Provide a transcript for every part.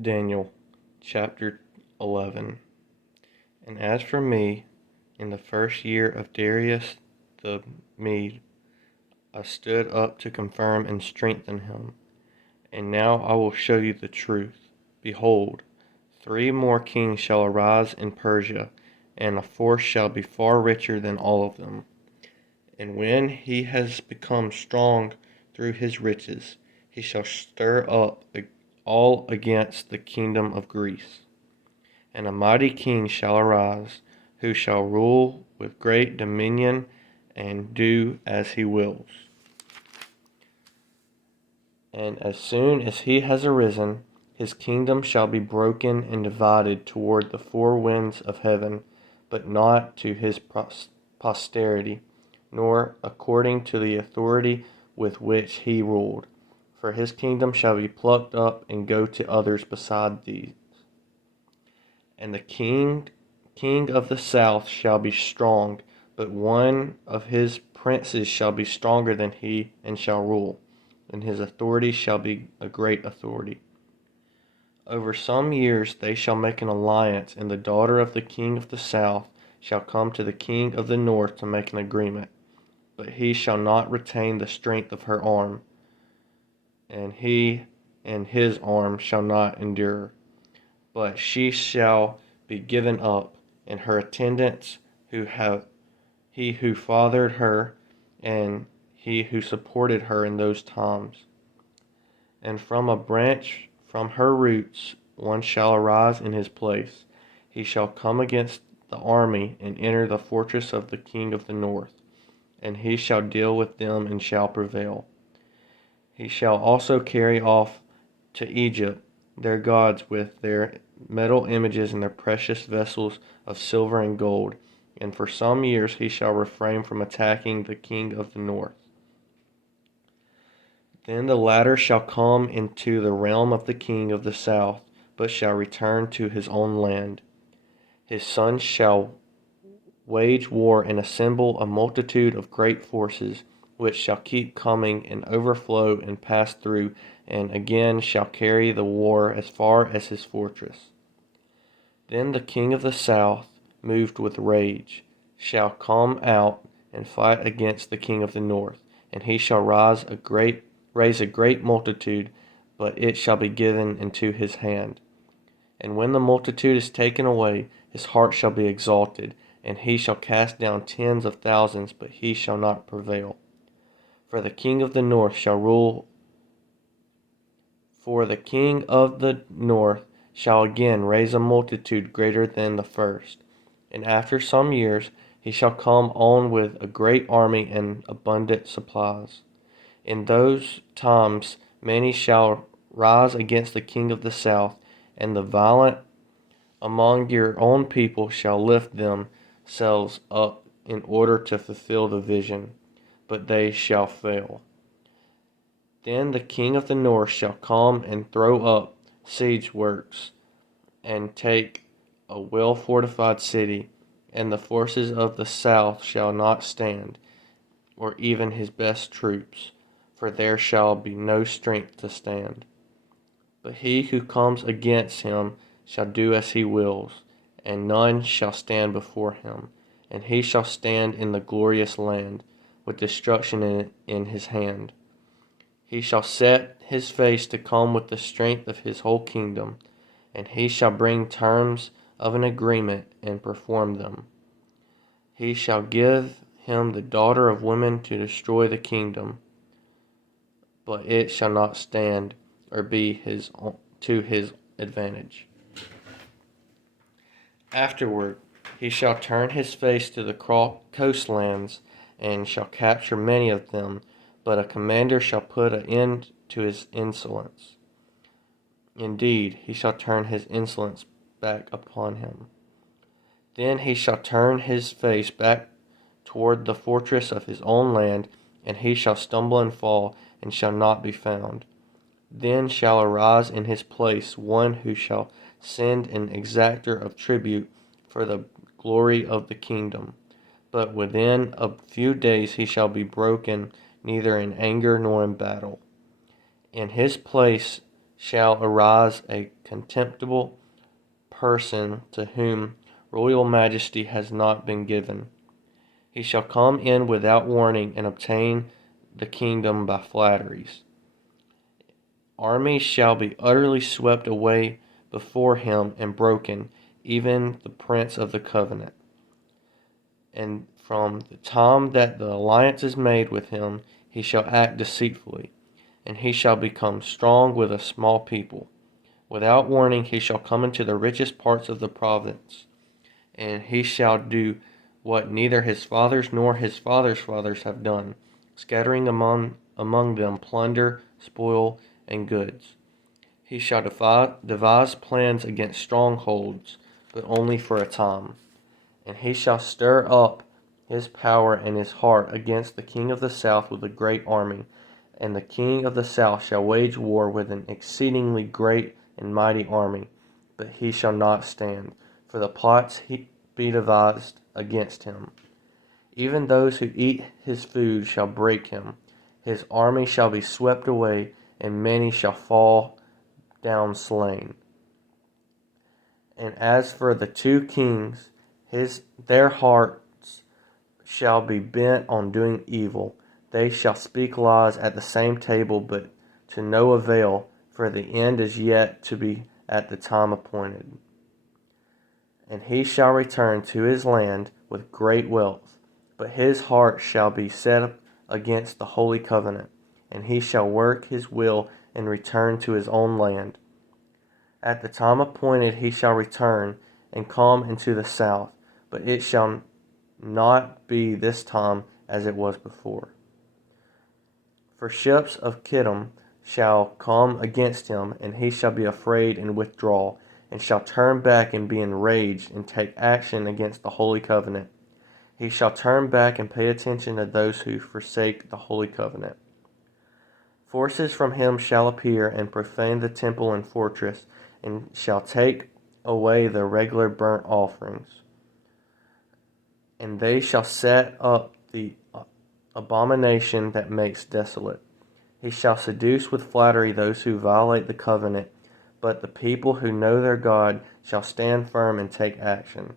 Daniel chapter 11. And as for me, in the first year of Darius the Mede, I stood up to confirm and strengthen him. And now I will show you the truth. Behold, 3 more kings shall arise in Persia, and a fourth shall be far richer than all of them. And when he has become strong through his riches, he shall stir up all against the kingdom of Greece. And a mighty king shall arise, who shall rule with great dominion and do as he wills. And as soon as he has arisen, his kingdom shall be broken and divided toward the 4 winds of heaven, but not to his posterity, nor according to the authority with which he ruled. For his kingdom shall be plucked up and go to others beside these. And the king of the south shall be strong, but one of his princes shall be stronger than he, and shall rule, and his authority shall be a great authority. Over some years they shall make an alliance, and the daughter of the king of the south shall come to the king of the north to make an agreement. But he shall not retain the strength of her arm, and he and his arm shall not endure. But she shall be given up, and her attendants he who fathered her, and he who supported her in those times. And from a branch from her roots one shall arise in his place. He shall come against the army and enter the fortress of the king of the north, and he shall deal with them and shall prevail. He shall also carry off to Egypt their gods with their metal images and their precious vessels of silver and gold, and for some years he shall refrain from attacking the king of the north. Then the latter shall come into the realm of the king of the south, but shall return to his own land. His sons shall wage war and assemble a multitude of great forces, which shall keep coming and overflow and pass through, and again shall carry the war as far as his fortress. Then the king of the south, moved with rage, shall come out and fight against the king of the north, and he shall raise a great multitude, but it shall be given into his hand. And when the multitude is taken away, his heart shall be exalted, and he shall cast down tens of thousands, but he shall not prevail. For the king of the north shall rule. For the king of the north shall again raise a multitude greater than the first. And after some years he shall come on with a great army and abundant supplies. In those times many shall rise against the king of the south, and the violent among your own people shall lift themselves up in order to fulfill the vision, but they shall fail. Then the king of the north shall come and throw up siege works, and take a well-fortified city, and the forces of the south shall not stand, or even his best troops, for there shall be no strength to stand. But he who comes against him shall do as he wills, and none shall stand before him. And he shall stand in the glorious land, with destruction in his hand. He shall set his face to come with the strength of his whole kingdom, and he shall bring terms of an agreement and perform them. He shall give him the daughter of women to destroy the kingdom, but it shall not stand or be to his advantage. Afterward, he shall turn his face to the coastlands, and shall capture many of them, but a commander shall put an end to his insolence. Indeed, he shall turn his insolence back upon him. Then he shall turn his face back toward the fortress of his own land, and he shall stumble and fall, and shall not be found. Then shall arise in his place one who shall send an exactor of tribute for the glory of the kingdom. But within a few days he shall be broken, neither in anger nor in battle. In his place shall arise a contemptible person to whom royal majesty has not been given. He shall come in without warning and obtain the kingdom by flatteries. Armies shall be utterly swept away before him and broken, even the prince of the covenant. And from the time that the alliance is made with him, he shall act deceitfully, and he shall become strong with a small people. Without warning he shall come into the richest parts of the province, and he shall do what neither his fathers nor his fathers' fathers have done, scattering among them plunder, spoil, and goods. He shall devise plans against strongholds, but only for a time. And he shall stir up his power and his heart against the king of the south with a great army. And the king of the south shall wage war with an exceedingly great and mighty army, but he shall not stand, for the plots be devised against him. Even those who eat his food shall break him. His army shall be swept away, and many shall fall down slain. And as for the two kings, their hearts shall be bent on doing evil. They shall speak lies at the same table, but to no avail, for the end is yet to be at the time appointed. And he shall return to his land with great wealth, but his heart shall be set against the holy covenant, and he shall work his will and return to his own land. At the time appointed he shall return and come into the south, but it shall not be this time as it was before. For ships of Kittim shall come against him, and he shall be afraid and withdraw, and shall turn back and be enraged and take action against the holy covenant. He shall turn back and pay attention to those who forsake the holy covenant. Forces from him shall appear and profane the temple and fortress, and shall take away the regular burnt offerings. And they shall set up the abomination that makes desolate. He shall seduce with flattery those who violate the covenant, but the people who know their God shall stand firm and take action.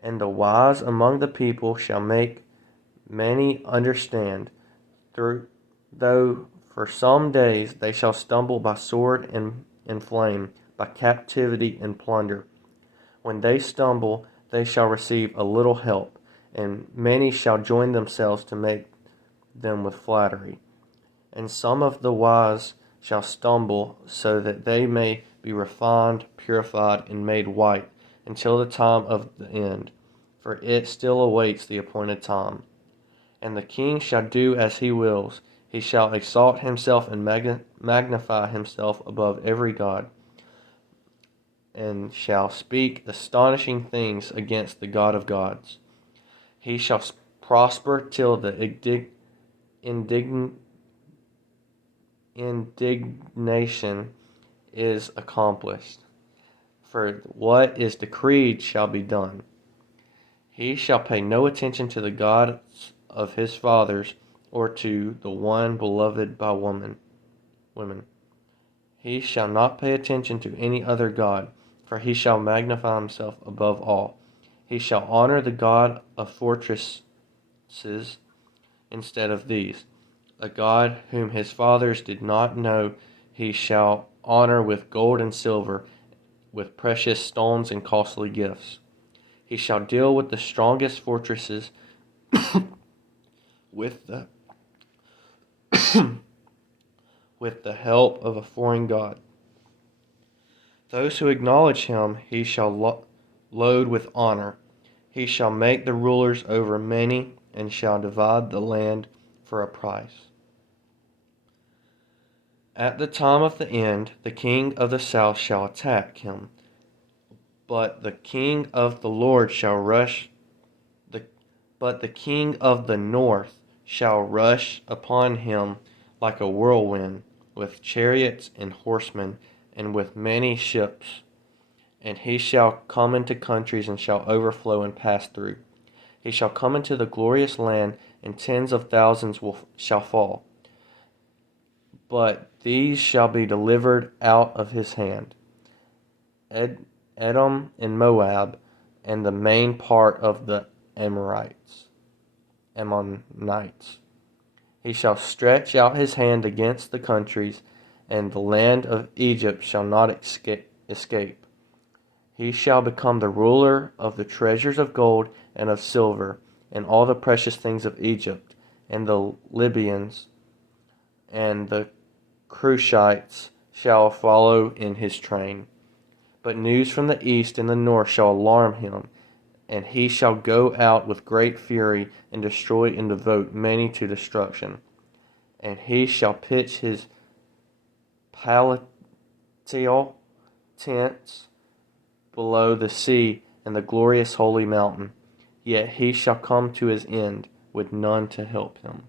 And the wise among the people shall make many understand, though for some days they shall stumble by sword and flame, by captivity and plunder. When they stumble, they shall receive a little help, and many shall join themselves to make them with flattery. And some of the wise shall stumble, so that they may be refined, purified, and made white, until the time of the end, for it still awaits the appointed time. And the king shall do as he wills. He shall exalt himself and magnify himself above every god, and shall speak astonishing things against the God of gods. He shall prosper till the indignation is accomplished. For what is decreed shall be done. He shall pay no attention to the gods of his fathers, or to the one beloved by women. He shall not pay attention to any other god, for he shall magnify himself above all. He shall honor the God of fortresses instead of these. A God whom his fathers did not know he shall honor with gold and silver, with precious stones and costly gifts. He shall deal with the strongest fortresses with the with the help of a foreign god. Those who acknowledge him he shall load with honor. He shall make the rulers over many, and shall divide the land for a price. At the time of the end, the king of the south shall attack him, but the king of the Lord shall rush. But the king of the north shall rush upon him like a whirlwind, with chariots and horsemen, and with many ships. And he shall come into countries, and shall overflow and pass through. He shall come into the glorious land, and tens of thousands shall fall. But these shall be delivered out of his hand. Edom and Moab, and the main part of the Ammonites. He shall stretch out his hand against the countries, and the land of Egypt shall not escape. He shall become the ruler of the treasures of gold and of silver, and all the precious things of Egypt, and the Libyans and the Cushites shall follow in his train. But news from the east and the north shall alarm him, and he shall go out with great fury, and destroy and devote many to destruction. And he shall pitch his palatial tents below the sea and the glorious holy mountain. Yet he shall come to his end, with none to help him.